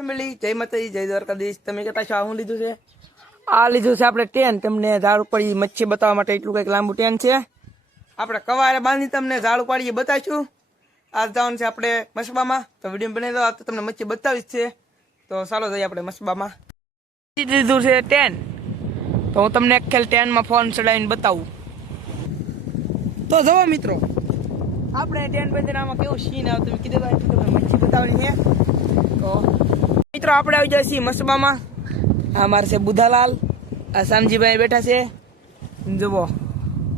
Family જય માતાજી જય દ્વારકાધીશ. તમે કહેતા છો આ હું લીધું છે? આ લીધું છે આપણે ટેન. તમને ઝાડ ઉપાડી મચ્છી બતાવવા માટે એટલું કંઈક લાંબુ ટેન છે. આપણે કવારે બાંધી તમને ઝાડ ઉપાડીએ બતાવીશું. આ જવાનું છે આપણે મસબામાં, તો વિડીયો બનાવી દો. આ તો તમને મચ્છી બતાવીશ છે, તો ચાલો જઈએ આપણે મસબામાં. લીધું છે ટેન, તો હું તમને એક ખેલ ટેનમાં ફોન ચડાવીને બતાવું. તો જુઓ મિત્રો, આપણે ટેન બંધનામાં કેવું સીન આવે તમે કીધું તમને મચ્છી બતાવવાની છે. તો મિત્રો આપણે આવી જાય છીએ મસબામાં. આ મારે છે બુધાલાલ, આ શામજીભાઈ બેઠા છે. જુઓ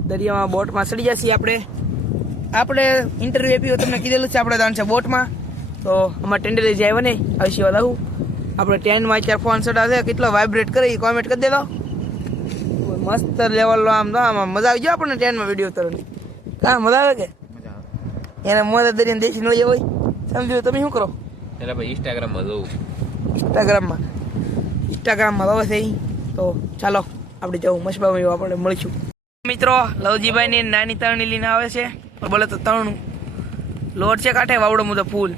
દરિયામાં બોટમાં ચડી જાય છીએ આપણે ઇન્ટરવ્યુ આપ્યું તમને કીધેલું છે આપણે જવાનું છે બોટમાં. તો અમારે ટેન્ડર જે આવ્યો ને આવી સિવાય આવું આપણે ટેનમાં અત્યારે ફોન ચડાવે કેટલો વાઇબ્રેટ કરે એ કોમેન્ટ કરી દેલો. મસ્ત લેવલનો આમ મજા આવી જાય આપણને ટેનમાં વિડીયો ઉતારવાની. હા મજા આવે કે એને મોદા દરિયાને દેખી ન હોય સમજ્યું. તમે શું કરો? એટલે ભાઈ ઇન્સ્ટાગ્રામમાં જોઉં. ઇન્સ્ટાગ્રામમાં આવે છે. તો ચાલો આપણે જવું મસબામાં, આપણે મળીશું. મિત્રો લવજીભાઈ ની નાની તરણી લઈને આવે છે. બોલે તો તરણું લોટ છે કાંઠે વાવડો મુદ્દો ફૂલ.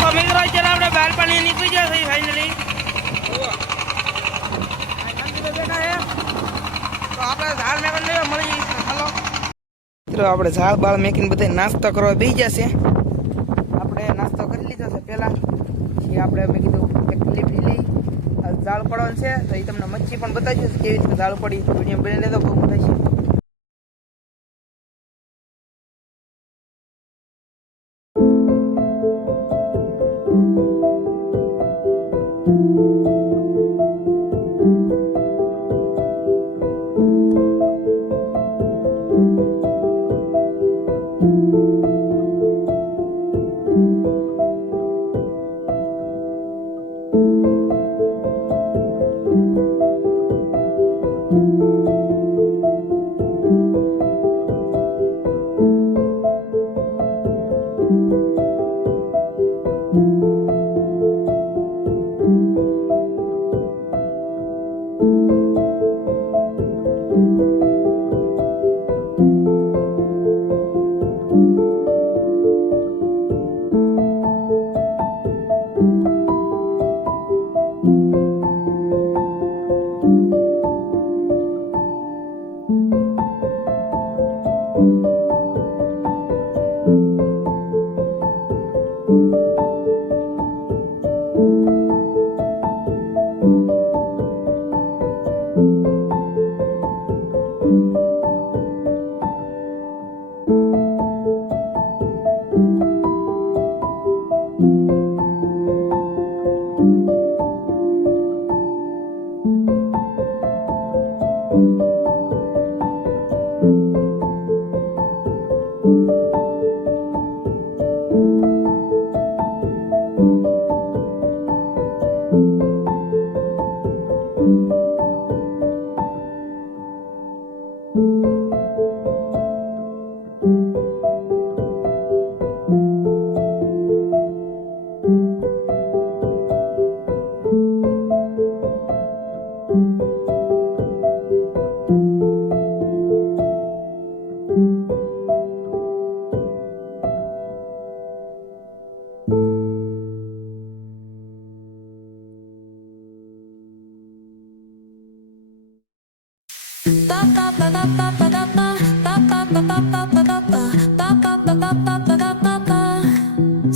તો મિત્રો અત્યારે આપણે બહાર પાણી નીકળી ગયા છે ફાઇનલી. તો આપણે ઝાડ મેકન લેવા મળી હાલો. મિત્રો આપણે ઝાડ બાળ મેકીને બધા નાસ્તો કરવા બેસી જશે. આપણે નાસ્તો કરી લીધો છે પહેલા. પછી આપણે મેં કીધું એક ક્લિપ લઈ ઝાડ પડવાનું છે, તો એ તમને મચ્છી પણ બતાવીશું કેવી રીતે ઝાડ પડી. વિડીયો બની લેતો બહુ થાય છે.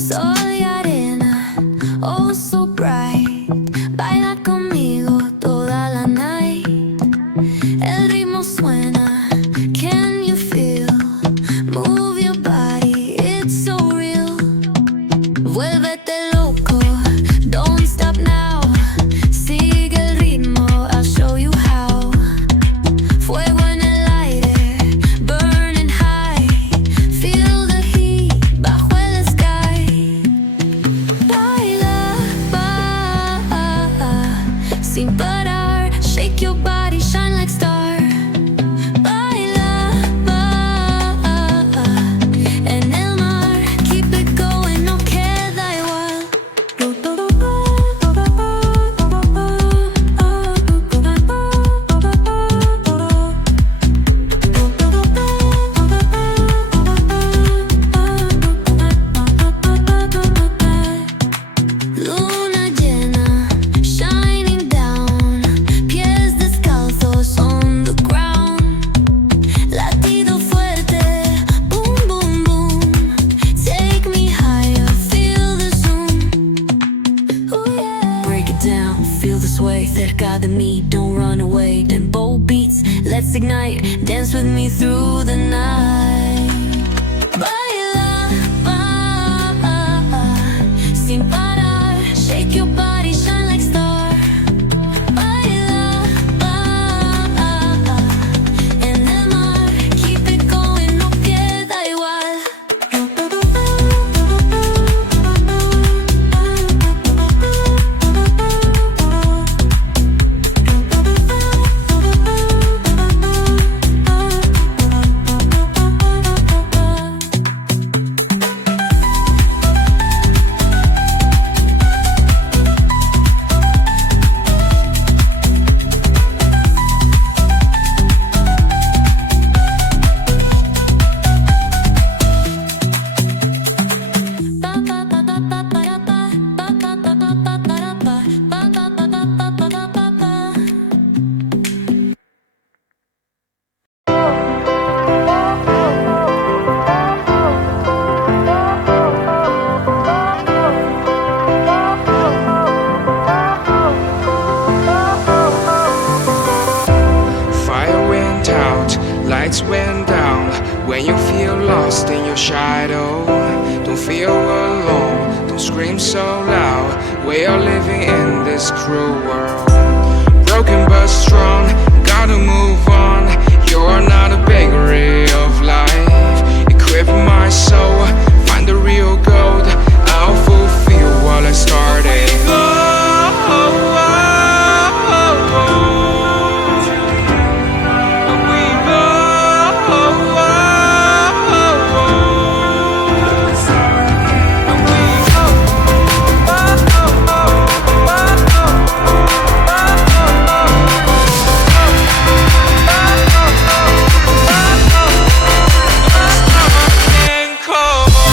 Soy arena, oh so bright. Baila conmigo toda la night. El ritmo suena, can you feel? Move your body, it's so real. Vuélvete loco, don't stop now. Sigue el ritmo, I'll show you how. Fuego en el aire, burning high. Feel the heat bajo el sky. Baila, sin parar. Shake your body, shine like star. Baila, en el mar. Keep it going, no queda igual. ignite. Dance with me through the night. Baila, sin parar. Shake your body, shine like star. Baila, en el mar. Keep it going, no queda igual. Fire went out, lights went down. When you feel lost in your shadow, don't feel alone, don't scream so loud. We are living in this cruel world. Broken but strong, gotta move on. You're not a bakery of life. Equip my soul, find the real gold. I'll fulfill what I started. Come on.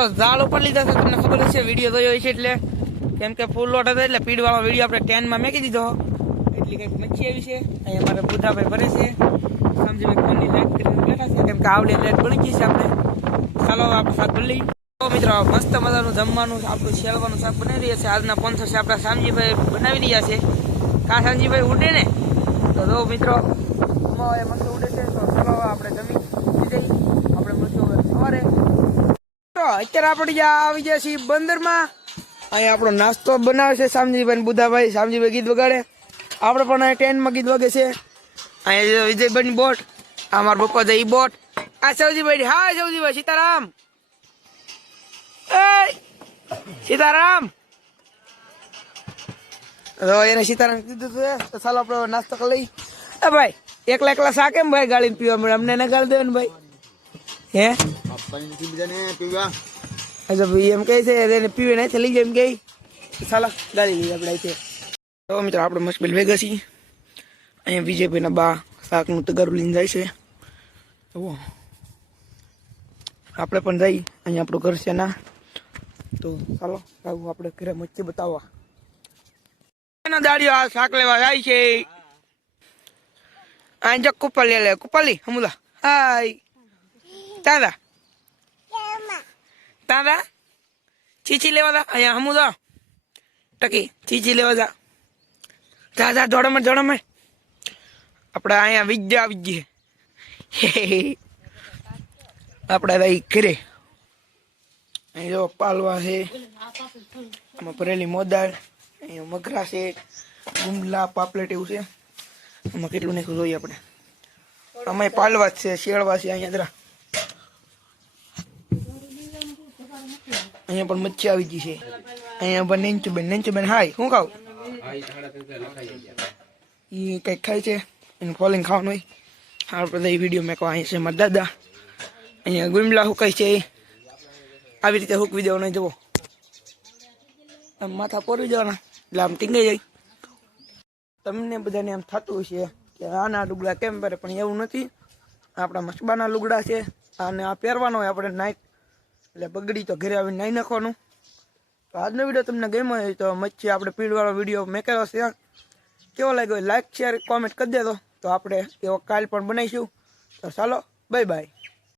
મિત્રો ઝાડ ઉપર લીધા છે, તમને ખબર હશે video જોયો છે એટલે, કેમ કે ફૂલ લોટ હતો એટલે પીડ વાળો વિડીયો આપણે 10 માં મેકી દીધો. એટલી કંઈક મચ્છી આવી છે. અહીંયા મારા બુધાભાઈ ભરે છે, સમજીભાઈ ફોનની લાઈટ કરીને બેઠા છે, કેમ કે આવડી લાઈટ બળી ગઈ છે. આપણે ચાલો આપણે શાક બની લઈએ. તો મિત્રો મસ્ત મજાનું જમવાનું આપણું શેલવાનું શાક બનાવી રહ્યા છે. આજના 500 છે આપણા શામજીભાઈ બનાવી રહ્યા છે. કા શામજીભાઈ ઉડે ને તો જો મિત્રો મસ્ત ઉડે છે. તો ચાલો આપણે જમી જઈએ, આપણે મળશું સવારે. તો અત્યારે આપણે જ્યાં આવી ગયા છીએ બંદરમાં. અહીંયા આપણો નાસ્તો બનાવે છે શામજીભાઈ બુધાભાઈ. શામજીભાઈ ગીત વગાડે, આપણે પણ અહીંયા 10 માં ગીત વાગે છે. અહીંયા વિજયભાઈની બોટ, આ મારા પપ્પા છે ઈ બોટ, આ સૌજીભાઈ. હા સૌજીભાઈ, સીતારામ. સીતારામ. એને સીતારામ કીધું છે તો ચાલો આપણે નાસ્તો કરી લઈ. એ ભાઈ એકલા એકલા શાક એમ ભાઈ ગાળી પીવા મળે, અમને એને ગાળી દેવાનું ભાઈ. હે અચ્છા ભાઈ એમ કહે છે એને પીવે નહીં લઈ જાય એમ કે ચાલો ગાળી લઈએ આપણે અહીંથી. તો મિત્રો આપણે મુશ્કેલ ભેગા છીએ. અહીંયા વિજયભાઈના બા શાકનું તગારું લઈને જાય છે. આપણે પણ જઈ, અહીંયા આપણું ઘર છે ના. તો ચાલો આપણે ઘરે મચ્છી બતાવવા એના દાડીઓ આ શાક લેવા જાય છે. આ જો કુપાલી લે, કુપાલી હમુલા. હાય દાદા, દાદા ચીચી લેવા જા. અહીંયા હમુદા ટકી ચીચી લેવા જા. જા જા જોડો માં આપણે અહીંયા વિદ્યા આવી ગઈ. આપણે ભાઈ ઘરે અહીં જો પાલવા છે, આમાં ભરેલી મોદાળ, અહીંયા મગરા છે, ગુમલા પાપલેટ એવું છે. આમાં કેટલું નાખવું જોઈએ આપણે. આમાં પાલવા છે, શેળવા છે. અહીંયા જરા અહીંયા પણ મચ્છી આવી ગઈ છે. અહીંયા પણ નેંચુબેન હાય શું ખાવ? એ કંઈક ખાય છે, એને ફોલિંગ ખાવાનું હોય. આપણે એ વિડીયો મેં કહો અહીંયા છે મારા દાદા. અહીંયા ગુમલા હુકાય છે, આવી રીતે હુકવી દેવાનો. જવો આમ માથા પોરવી દેવાના એટલે આમ ટીંગાઈ જાય. તમને બધાને આમ થતું છે કે આના લુગડા કેમ પહેરે, પણ એવું નથી. આપણા મસબાના લુગડા છે, આને આ પહેરવાનો હોય આપણે નાઈટ, એટલે બગડી તો ઘરે આવીને નાઈ નાખવાનું. તો આજનો વિડીયો તમને ગમ્યો હોય તો મચ્છી આપણે પીડવાળો વિડીયો મેકેલો છે, કેવો લાગ્યો લાઈક શેર કોમેન્ટ કરી દેજો. તો આપણે એવો કાલ પણ બનાવીશું. તો ચાલો બાય બાય.